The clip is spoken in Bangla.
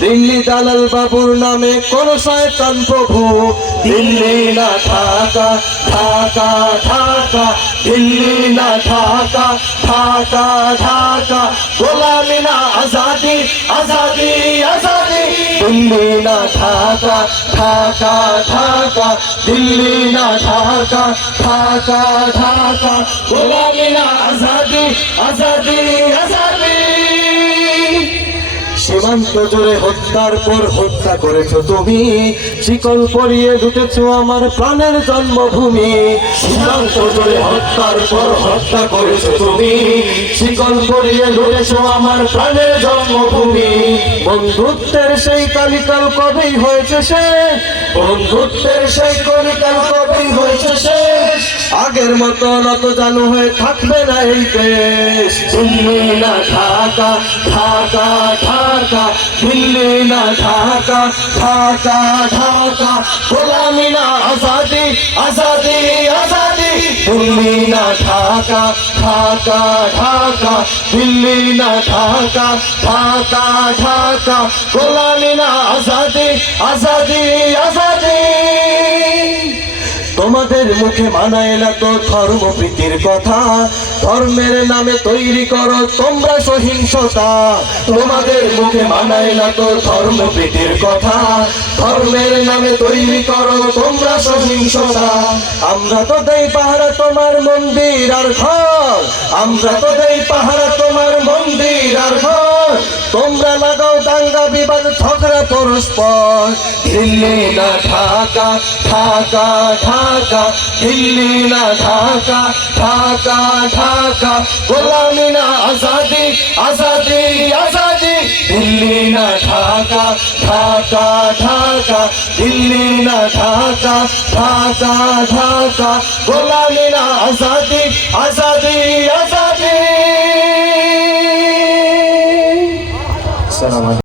দিল্লি দালাল বাবুর নামে কোন শয়তান প্রভু দিল্লি না ঢাকা ঢাকা ঢাকা, দিল্লি না ঢাকা ঢাকা ঢাকা, গোলামি না আজাদি আজাদি আজাদি। দিল্লি না ঢাকা ঢাকা ঢাকা, দিল্লি না ঢাকা ঢাকা ঢাকা, গোলামি না আজাদি আজাদি। সীমান্ত জুড়ে হত্যার পর হত্যা করেছ তুমি। শিকল পরিয়ে ঢুকেছো আমার প্রাণের জন্মভূমি। সীমান্ত জুড়ে হত্যার পর হত্যা করেছ তুমি। শিকল পরিয়ে ঢুকেছো আমার প্রাণের জন্মভূমি। বন্ধুত্বের সেই কালিকাল কবেই হয়েছে সে? বন্ধুত্বের সেই কলিকাল শেষ আগের মতো নত জানু হয়ে থাকবে না এই দেশ। দিল্লি না ঢাকা ঢাকা ঢাকা দিল্লি না ঢাকা ঢাকা ঢাকা। গোলামি না আজাদি আজাদি আজাদি। দিল্লি না ঢাকা ঢাকা ঢাকা। দিল্লি না ঢাকা ঢাকা ঢাকা। গোলামি না আজাদি আজাদি আজাদি। তোমাদের মুখে মানায় না তো ধর্ম প্রীতির কথা। ধর্মের নামে তৈরি করো তোমরা সহিংসতা। তোমাদের মুখে মানায় না তো ধর্ম প্রীতির কথা। ধর্মের নামে তৈরি করো তোমরা সহিংসতা। আমরা তো দেই পাহারা তোমার মন্দির আর ঘর। আমরা তো দেই পাহারা ঝগড়া পরস্পর। দিল্লি না ঢাকা ঢাকা ঢাকা। দিল্লি না ঢাকা ঢাকা ঢাকা। গোলামি না আজাদি আজাদি আজাদি। দিল্লি না ঢাকা ঢাকা ঢাকা। দিল্লি না ঢাকা ঢাকা ঢাকা। গোলামি না আজাদি আজাদি আজাদি।